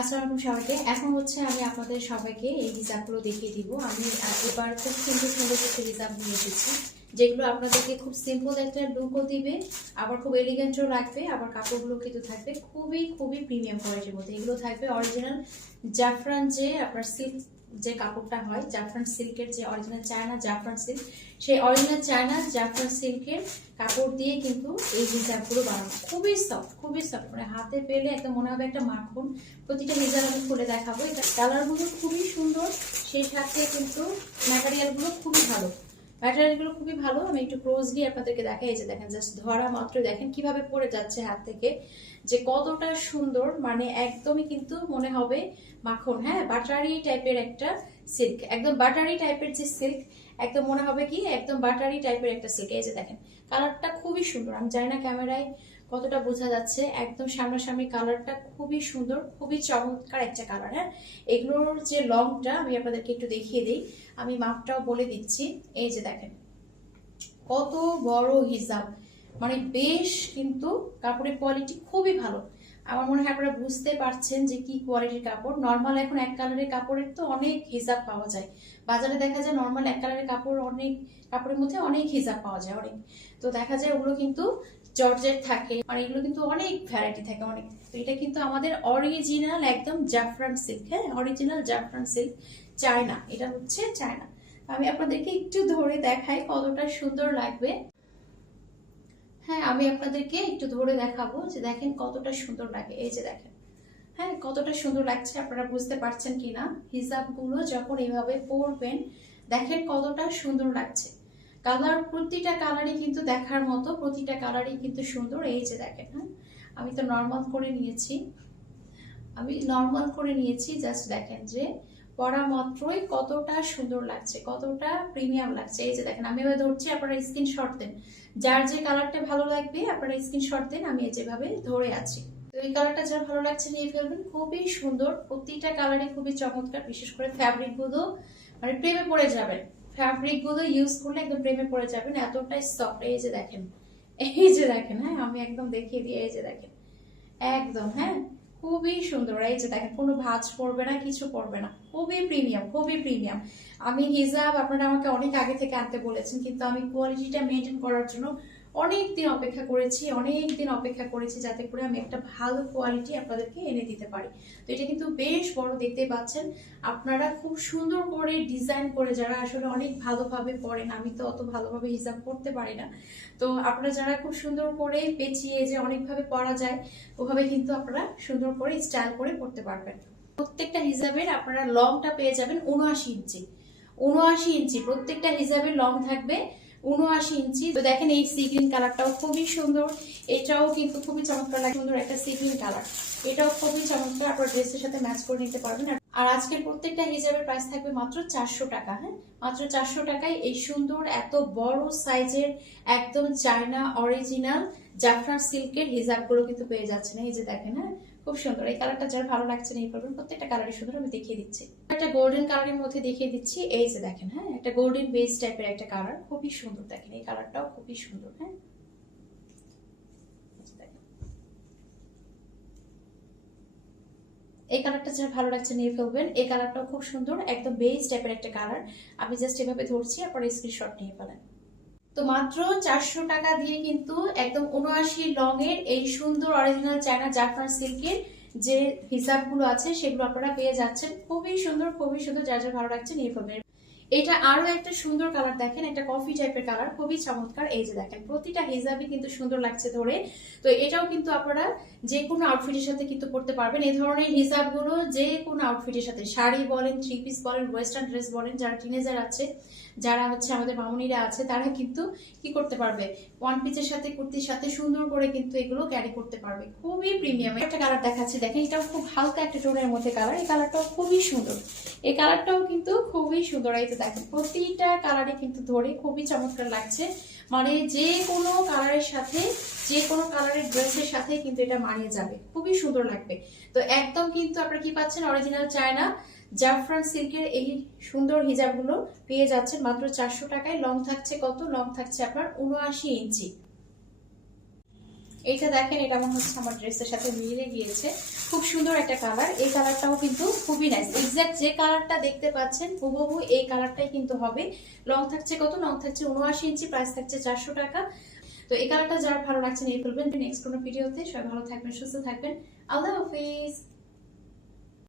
আসসালামু সবাইকে। এখন হচ্ছে আমি আপনাদের সবাইকে এই হিজাবগুলো দেখিয়ে দিব। আমি এবার খুব সুন্দর সুন্দর কিছু হিজাব নিয়ে এসেছি, যেগুলো আপনাদেরকে খুব সিম্পল একটা লুকও দিবে, আবার খুব এলিগেন্টও লাগবে, আবার কাপড়গুলো কিন্তু থাকবে খুবই খুবই প্রিমিয়াম কোয়ালিটির মধ্যে। এগুলো থাকবে অরিজিনাল জাফরান, যে আপনার সিল্ক যে কাপড়টা হয়, জাফরান সিল্কের যে অরিজিনাল চায়না জাফরান সিল্ক, সেই অরিজিনাল চায়না জাফরান সিল্কের কাপড় দিয়ে কিন্তু এই হিজাবগুলো বানানো। খুবই সফট, মানে হাতে পেলে একদম মনে হবে একটা মাখন। প্রতিটা হিজাব আমি খুলে দেখাবো। এটা কালারগুলো খুবই সুন্দর, সেই সাথে কিন্তু ম্যাটেরিয়ালগুলো খুবই ভালো। আমি একটু ক্লোজলি আপনাদেরকে দেখাই। এই যে দেখেন, জাস্ট ধরা মাত্র দেখেন কিভাবে পড়ে যাচ্ছে হাত থেকে, যে কতটা সুন্দর, মানে একদমই কিন্তু মনে হবে মাখন। হ্যাঁ, বাটারি টাইপের একটা সিল্ক, একদম বাটারি টাইপের যে সিল্ক, একদম মনে হবে কি একদম বাটারি টাইপের একটা সিল্ক। এই যে দেখেন, কালারটা খুবই সুন্দর। আমি জানি না ক্যামেরায় কতটা বোঝা যাচ্ছে, একদম সামনাসামনি কালারটা খুবই সুন্দর, খুবই চমৎকার একটা কালার। হ্যাঁ, এগুলোর যে লংটা আমি আপনাদেরকে একটু দেখিয়ে দিই, আমি মাপটাও বলে দিচ্ছি। এই যে দেখেন কত বড় হিজাব, মানে বেশ কিন্তু কাপড়ের কোয়ালিটি খুবই ভালো। আমার মনে হয় আপনারা বুঝতে পারছেন যে কি কোয়ালিটির কাপড়। নর্মাল এখন এক কালারের কাপড়ের তো অনেক হিজাব পাওয়া যায় বাজারে, দেখা যায় নর্মাল এক কালারের কাপড়, অনেক কাপড়ের মধ্যে অনেক হিজাব পাওয়া যায় অনেক। তো দেখা যায় ওগুলো কিন্তু জর্জেট থাকে, আর এগুলো কিন্তু অনেক ভ্যারাইটি থাকে অনেক। তো এটা কিন্তু আমাদের অরিজিনাল একদম জাফরান সিল্ক। হ্যাঁ, অরিজিনাল জাফরান সিল্ক, চায়না, এটা হচ্ছে চায়না। আমি আপনাদেরকে একটু ধরে দেখাই কতটা সুন্দর লাগবে। হ্যাঁ, আমি আপনাদেরকে একটু ধরে দেখাবো যে দেখেন কতটা সুন্দর লাগে। এই যে দেখেন, হ্যাঁ কতটা সুন্দর লাগছে, আপনারা বুঝতে পারছেন কিনা। হিজাব গুলো যখন এইভাবে পরবেন দেখেন কতটা সুন্দর লাগছে। কালার, প্রতিটা কালারই কিন্তু দেখার মতো, প্রতিটা কালারই কিন্তু সুন্দর। এই যে দেখেন, হ্যাঁ আমি তো নর্মাল করে নিয়েছি, জাস্ট দেখেন যে পরা মাত্রই কতটা সুন্দর লাগছে, কতটা প্রিমিয়াম লাগছে। এই যে দেখেন, আমি এবার ধরছি, আপনারা স্ক্রিনশট দেন, যার যে কালারটা ভালো লাগবে আপনারা স্ক্রিনশট দেন। আমি যেভাবে ধরে আছি, তো এই কালারটা যার ভালো লাগছে নিয়ে ফেলবেন। খুবই সুন্দর, প্রতিটা কালারই খুবই চমৎকার। বিশেষ করে ফ্যাব্রিক গুলো, মানে প্রেমে পড়ে যাবেন। ফ্যাব্রিক গুলো ইউজ করলে একদম প্রেমে পড়ে যাবেন, এতটাই সফট। এই যে দেখেন, হ্যাঁ আমি একদম দেখিয়ে দিই। এই যে দেখেন একদম, হ্যাঁ খুবই সুন্দর। এই যে দেখেন, কোনো ভাঁজ পড়বে না, কিছু পড়বে না, খুবই প্রিমিয়াম, খুবই প্রিমিয়াম। আমি হিজাব আপনারা আমাকে অনেক আগে থেকে আনতে বলেছেন, কিন্তু আমি কোয়ালিটিটা মেনটেন করার জন্য অনেক দিন অপেক্ষা করেছি যাতে করে আমি একটা ভালো কোয়ালিটি আপনাদেরকে এনে দিতে পারি। তো এটা কিন্তু বেশ বড়, দেখতে পাচ্ছেন। আপনারা খুব সুন্দর করে ডিজাইন করে, যারা আসলে অনেক ভালোভাবে পড়েন, আমি তো অত ভালোভাবে হিজাব করতে পারি না, তো আপনারা যারা খুব সুন্দর করে পেঁচিয়ে যে অনেকভাবে পরা যায়, ওভাবে কিন্তু আপনারা সুন্দর করে স্টাইল করে পড়তে পারবেন। প্রত্যেকটা হিজাবের আপনারা লংটা পেয়ে যাবেন 79 ইঞ্চি। 79 ইঞ্চি প্রত্যেকটা হিজাবের লং থাকবে, 79 ইঞ্চি। তো দেখেন এই সি গ্রিন কালারটাও খুবই সুন্দর, এটাও কিন্তু খুবই চমৎকার লাগে, সুন্দর একটা সি গ্রিন কালার, এটাও খুবই চমৎকার, আপনার ড্রেসের সাথে ম্যাচ করে নিতে পারবেন। আর আজকের প্রত্যেকটা হিজাবের প্রাইস থাকবে মাত্র 400 টাকা। হ্যাঁ, মাত্র 400 টাকায় এই সুন্দর এত বড় সাইজের একদম চায়না অরিজিনাল জাফরান সিল্কের হিজাবগুলো কিন্তু পেয়ে যাচ্ছেন। এই যে দেখেন, হ্যাঁ খুব সুন্দর। এই কালারটা যার ভালো লাগছে না এই করবেন, প্রত্যেকটা কালারই সুন্দর। আমি দেখিয়ে দিচ্ছি, একটা গোল্ডেন কালারের মধ্যে দেখিয়ে দিচ্ছি। এই যে দেখেন, হ্যাঁ একটা গোল্ডেন বেস টাইপের একটা কালার, খুবই সুন্দর। দেখেন এই কালারটাও খুবই সুন্দর। হ্যাঁ, এই কালারটা যার ভালো লাগছে নিয়ে ফেলবেন। এই কালারটাও খুব সুন্দর, একদম বেস টাইপের একটা কালার। আমি জাস্ট এভাবে ধরছি, আপনারা স্ক্রিনশট নিয়ে ফেলেন। তো মাত্র 400 টাকা দিয়ে কিন্তু একদম 79 লং এর এই সুন্দর অরিজিনাল চায়না জাফরান সিল্কের যে হিজাবগুলো আছে সেগুলো আপনারা পেয়ে যাচ্ছেন। খুবই সুন্দর, খুবই সুন্দর, যার যার ভালো লাগছে নিয়ে ফেলবেন। এটা আরো একটা সুন্দর কালার, দেখেন একটা কফি টাইপের কালার, খুবই চমৎকার। এই যে দেখেন, প্রতিটা হিজাবই কিন্তু সুন্দর লাগছে ধরে। তো এটাও কিন্তু আপনারা যে কোনো আউটফিটের সাথে কিন্তু পরতে পারবেন। এই ধরনের হিজাবগুলো যে কোনো আউটফিটের সাথে, শাড়ি বলেন, থ্রি পিস বলেন, ওয়েস্টার্ন ড্রেস বলেন, যারা টিনেজার আছে, যারা হচ্ছে আমাদের মামুনিরা আছে, তারা কিন্তু কি করতে পারবে, ওয়ান পিসের সাথে, কুর্তির সাথে সুন্দর করে কিন্তু এগুলো ক্যারি করতে পারবে। খুবই প্রিমিয়াম একটা কালার দেখাচ্ছি, দেখেন এটাও খুব হালকা একটা টোনের মধ্যে কালার। এই কালারটাও খুবই সুন্দর, এই কালারটাও কিন্তু খুবই সুন্দর। এই তো দেখেন, প্রতিটা কালারে কিন্তু ধরে খুবই চমৎকার লাগছে, মানে যে কোনো কালারের সাথে, যে কোনো কালারের ড্রেসের সাথে কিন্তু এটা মানিয়ে যাবে, খুবই সুন্দর লাগবে। তো একদম কিন্তু আপনারা কি পাচ্ছেন, অরিজিনাল চায়না জাফরান সিল্কের এই সুন্দর হিজাবগুলো পেয়ে যাচ্ছেন মাত্র 400 টাকায়। লং থাকছে কত, লং থাকছে আপনার 79 ইঞ্চি। এইটা দেখেন, এটা মনে হচ্ছে আমার ড্রেসের সাথে মিলে গিয়েছে। খুব সুন্দর একটা কালার, এই কালারটাও কিন্তু খুবই নাইস। এক্সাক্ট যে কালারটা দেখতে পাচ্ছেন হুবহু এই কালারটাই কিন্তু হবে। লং থাকছে কত? লং থাকছে 79 ইঞ্চি, প্রাইস থাকছে 400 টাকা। তো এই কালারটা যারা ভালো লাগছে নিয়ে ফেলবেন। নেক্সট কোনো ভিডিওতে সবাই ভালো থাকবেন, সুস্থ থাকবেন। আল্লাহ হাফিজ।